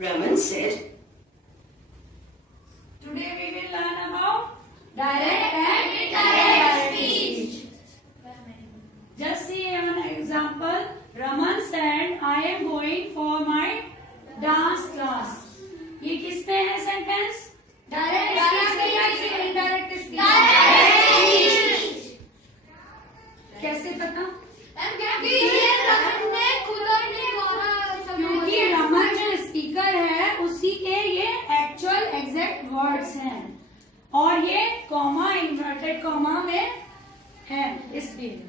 Raman said, Today we will learn about direct and indirect speech. Just see an example. Raman said, I am going for my dance class. ये किस पे है sentence? Direct speech या indirect speech? कैसे पता? क्योंकि रमन जो स्पीकर है उसी के ये एक्चुअल एग्जैक्ट वर्ड्स हैं और ये कॉमा इन्वर्टेड कॉमा में है इसलिए।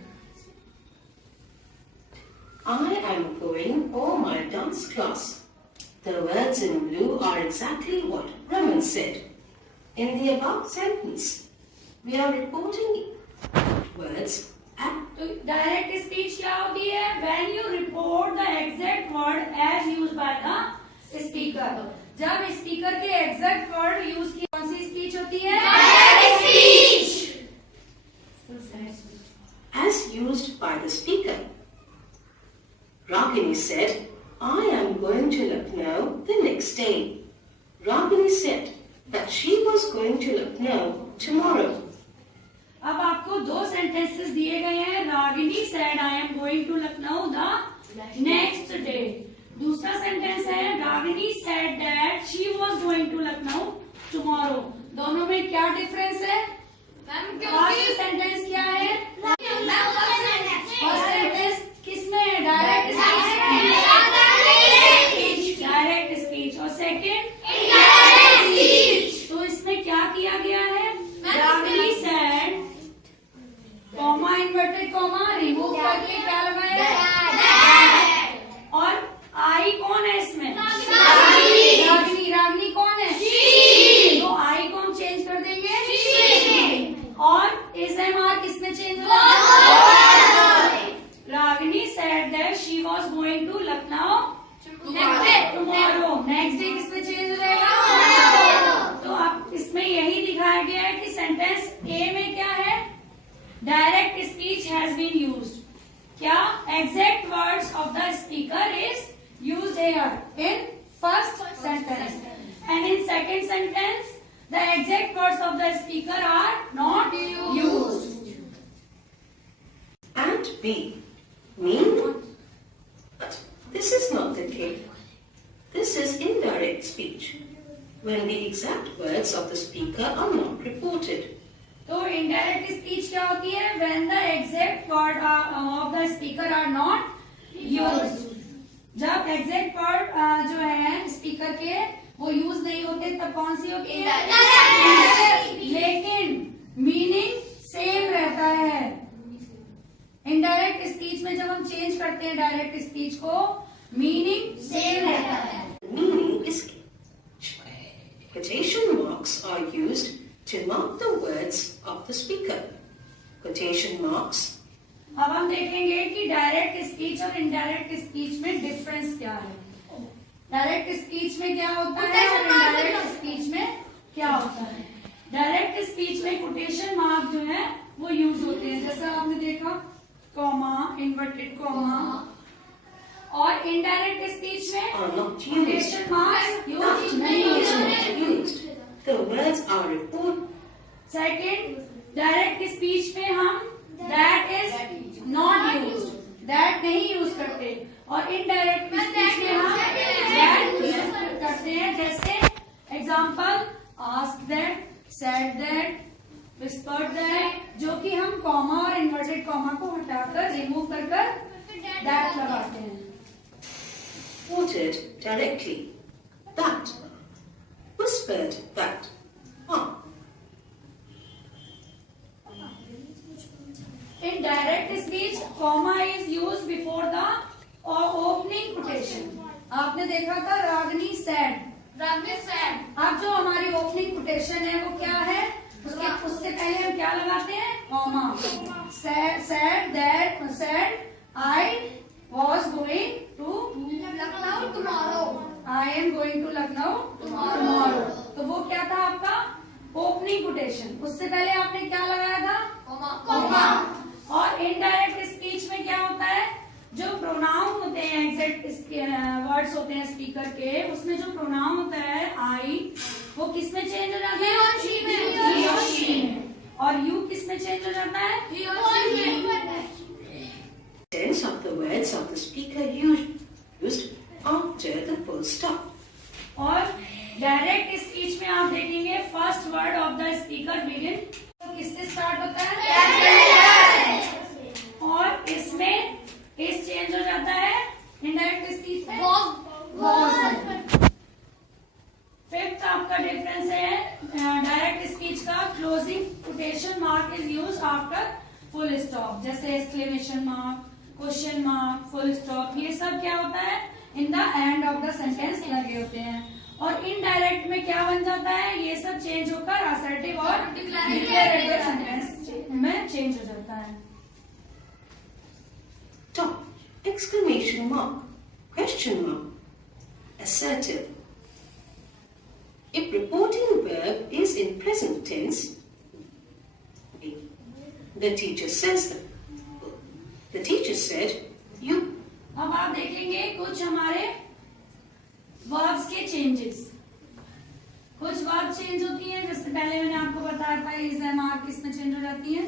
I am going for my dance class. The words in blue are exactly what Raman said. In the above sentence, we are reporting words at तो direct speech क्या होती है? When you report the exact word as used by the speaker. जब स्पीकर के exact word use की कौन सी स्पीच होती है? Direct speech. as used by the speaker. Ragini said, I am going to Lucknow the next day. Ragini said that she was going to Lucknow tomorrow. अब आपको दो सेंटेंसेस दिए गए हैं। Ragini said I am going to Lucknow the next day. दूसरा sentence है Ragini said that she was going to Lucknow tomorrow. दोनों में क्या डिफरेंस है? फर्स्ट सेंटेंस क्या है? फर्स्ट सेंटेंस किसमें है? Direct speech. Direct speech. और सेकेंड तो इसमें क्या किया गया है? Ragini said comma inverted comma remove करके क्या लगाया? और आई कौन है इसमें? रागिनी। रागिनी कौन है? तो आई को हम चेंज कर देंगे और एस एम आर किसमें चेंज होगा? Ragini said that she was going to Lucknow tomorrow. Next day किसमें चेंज हो जाएगा? तो अब इसमें यही दिखाया गया है कि सेंटेंस ए में क्या है? Direct speech has been used. क्या? Exact words of the speaker is used here in first sentence and in second sentence the exact words of the speaker are not used. And B. Mean? But this is not the case. This is indirect speech, when the exact words of the speaker are not reported. तो indirect speech क्या होती है? When the exact word of the speaker are not used. जब exact word जो है स्पीकर के वो यूज नहीं होते तब कौन सी होती है? लेकिन मीनिंग सेम रहता है। इनडायरेक्ट स्पीच में जब हम चेंज करते हैं डायरेक्ट स्पीच को मीनिंग सेम रहता है। Meaning is quotation marks are used to mark the words of the speaker. Quotation marks. अब हम देखेंगे कि डायरेक्ट स्पीच और इनडायरेक्ट स्पीच में डिफरेंस क्या है। डायरेक्ट स्पीच में क्या होता है और इनडायरेक्ट स्पीच में क्या होता है? डायरेक्ट स्पीच में कोटेशन मार्क जो है वो यूज होते हैं, जैसा आपने देखा कॉमा इन्वर्टेड कॉमा। और इनडायरेक्ट स्पीच में Are not used. Quotation mark use That नहीं is not होते। used. The words are reported. Second, direct speech में हम that is not use, that नहीं यूज करते। और इनडायरेक्ट स्पीच में हम दैट यूज करते हैं। जैसे example ask that, said that, whispered that, जो कि हम कॉमा और इन्वर्टेड कॉमा को हटाकर रिमूव कर दैट लगाते हैं। Quoted directly. That. Whispered that. In direct speech, comma is used before the opening quotation. आपने देखा था रागिनी said. अब जो हमारी ओपनिंग कोटेशन है वो क्या है? उससे पहले हम क्या लगाते हैं? Comma. said I was going to Lucknow tomorrow. I am going to Lucknow tomorrow. तो वो क्या था आपका? Opening quotation. उससे पहले आपने क्या लगाया था? Comma. और इनडायरेक्ट स्पीच में क्या होता है? जो प्रोनाउन होते हैं एग्जैक्ट वर्ड्स होते हैं स्पीकर के, उसमें जो प्रोनाउन होता है आई, वो किस में चेंज हो जाता है? He or she में। He or she में। और यू किस में चेंज हो जाता है? He or she में। Tense of the words of the speaker used after the full stop. और डायरेक्ट स्पीच में आप देखेंगे first word of the speaker begin तो किससे स्टार्ट होता है? और इसमें इस चेंज हो जाता है इनडायरेक्ट स्पीच में was। फिफ्थ आपका डिफरेंस है डायरेक्ट स्पीच का closing quotation mark is use after full stop, जैसे exclamation mark, question mark, full stop, ये सब क्या होता है in the end of the sentence लगे होते हैं। और इनडायरेक्ट में क्या बन जाता है? ये सब चेंज होकर असर्टिव और डिक्लेरेटिव सेंटेंस में चेंज हो जाता है। Stop! Exclamation mark! Question mark! Assertive. If reporting verb is in present tense, the teacher says that. The teacher said, you. अब आप देखेंगे कुछ हमारे वर्ब्स के चेंजेस। कुछ वर्ब चेंज होती हैं, जैसे पहले मैंने आपको बताया था इज एम आर किस में चेंज हो जाती है?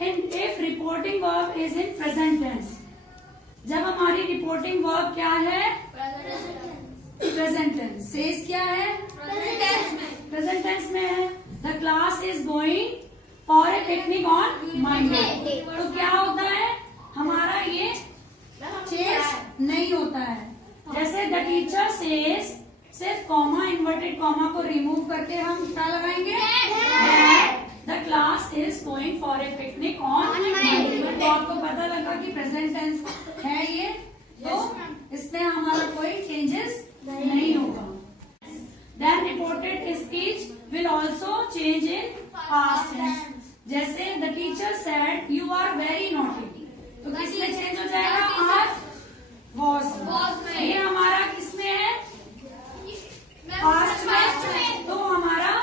And if reporting verb is in present tense, जब हमारी रिपोर्टिंग वर्ब क्या है? Present tense. सेज क्या है? प्रेजेंट टेंस में है। The class is going for a picnic on Monday, तो क्या होता है हमारा? ये चेंज नहीं होता है। जैसे द टीचर सेज, सिर्फ कॉमा इन्वर्टेड कॉमा को रिमूव करके हम क्या लगाएंगे? The class is going for a picnic on Monday. तो आपको पता लगा कि प्रेजेंट टेंस है ये, तो इसमें हमारा कोई चेंजेस नहीं होगा। Then reported speech will also change in past tense, जैसे the teacher said you are very naughty, तो किसमें चेंज हो जाएगा? आज was में। ये हमारा किसमें है? पास्ट में। तो हमारा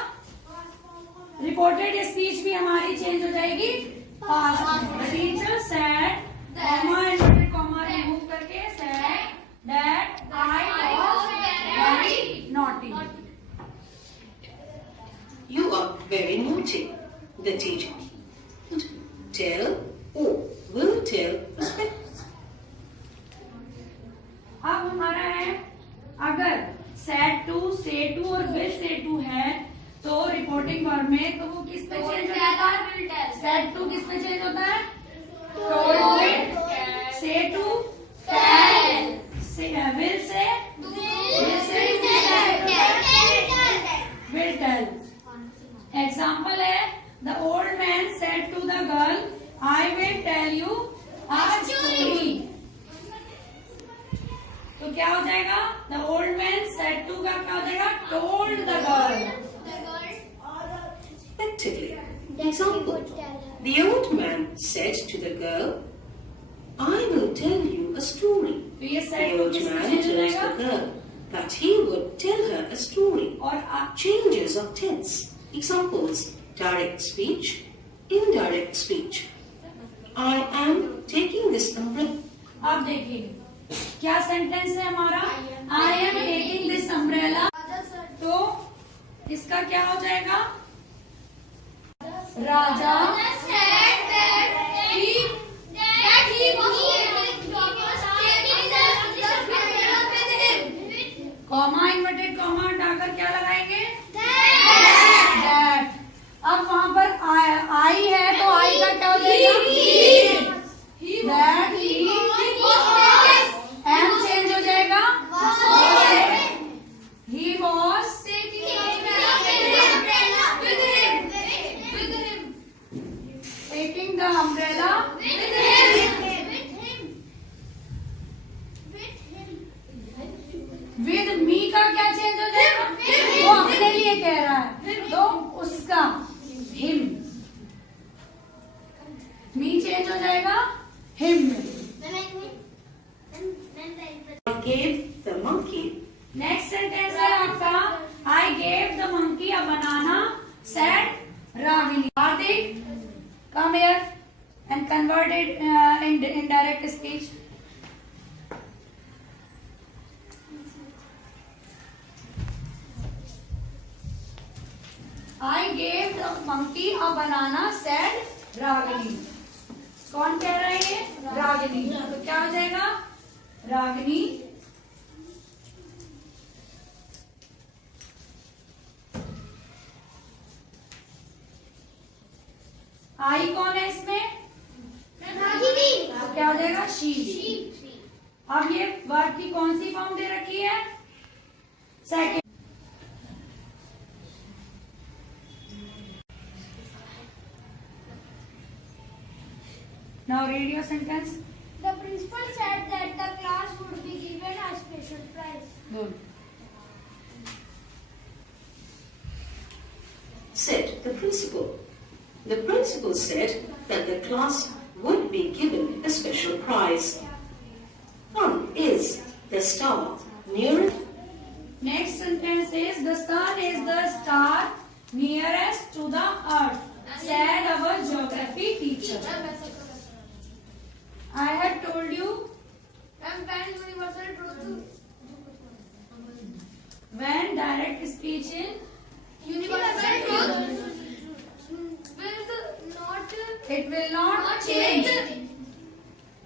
रिपोर्टेड स्पीच भी हमारी चेंज हो जाएगी पास्ट में। The teacher said, comma inverted comma remove करके said that I was very naughty. You are very naughty. The teacher tell or will tell respect. अब हमारा है अगर सेड टू, से टू और विल से टू है तो रिपोर्टिंग वर्ब में, तो वो किस पे चेंज हो जाता है? सेड टू किस पे चेंज होता है? टोल्ड में। Say to tell, will say will tell. Example है the old man said to the girl I will tell you a story, तो क्या हो जाएगा? The old man said to का क्या हो जाएगा? Told the girl. Respectively. Example. The old man said to the girl, I will tell you a story. तो ये The सेड टू old किस में man चेंज हो told जाएगा? the girl that he would tell her a story. और Changes of tense. Examples. Direct speech, indirect speech. I am taking this umbrella. आप देखिए क्या सेंटेंस है हमारा? I am taking this umbrella, तो इसका क्या हो जाएगा? राजा कॉमा इन्वर्टेड कॉमा हटाकर क्या लगाएंगे? दैट। अब वहां पर आई है तो आई का क्या हो जाएगा? दैट एम चेंज हो जाएगा। He was taking the umbrella with me का क्या चेंज हो जाएगा? वो अपने लिए कह रहा है तो उसका हिम, मी चेंज हो जाएगा हिम में। I gave the monkey. Next sentence है आपका I gave the monkey a banana सेड Ragini. Kartik come here and convert it in indirect speech. I gave the monkey a banana, said Ragini. कौन कह रहा है ये? रागिनी. तो क्या हो जाएगा? रागिनी आई कौन है इसमें? रागिनी. तो क्या हो जाएगा? शी. अब ये वर्ब की कौन सी फॉर्म दे रखी है? Second. Now read your sentence. The principal said that the class would be given a special prize. Good. Said the principal. The principal said that the class would be given a special prize. Sun is the star nearest. Next sentence is the sun is the star nearest to the earth, said our geography teacher. I had told you When universal truth. when direct speech in Universal truth will not. it will not change.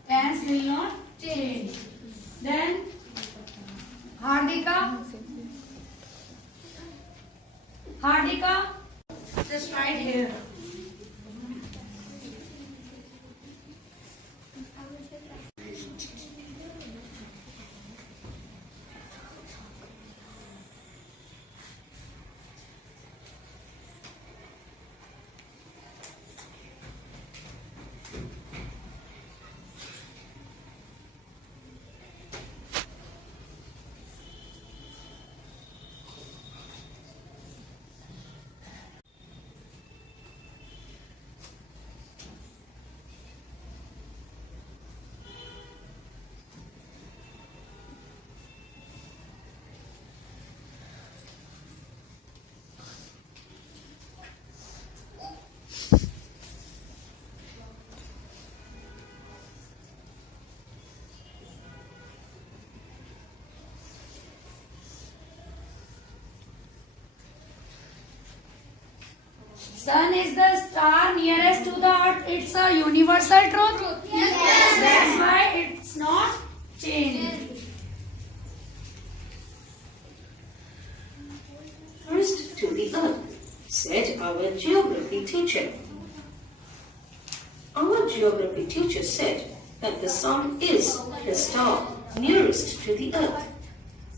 Tense will not change. Then Hardika. Hardika, just right here. Sun is the star nearest to the earth. It's a universal truth. Yes. That's why it's not changed. First to the earth, said our geography teacher. Our geography teacher said that the sun is the star nearest to the earth.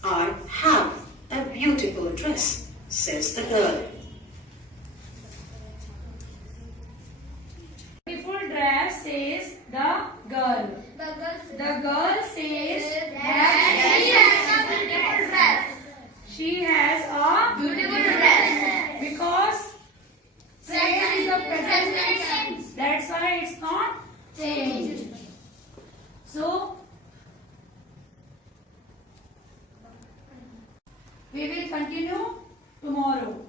I have a beautiful dress, says the girl. Beautiful dress says the girl. The girl says that She has a beautiful dress. she has a Beautiful dress. because says is the present Present tense. tense. That's why it's not changed. So we will continue tomorrow.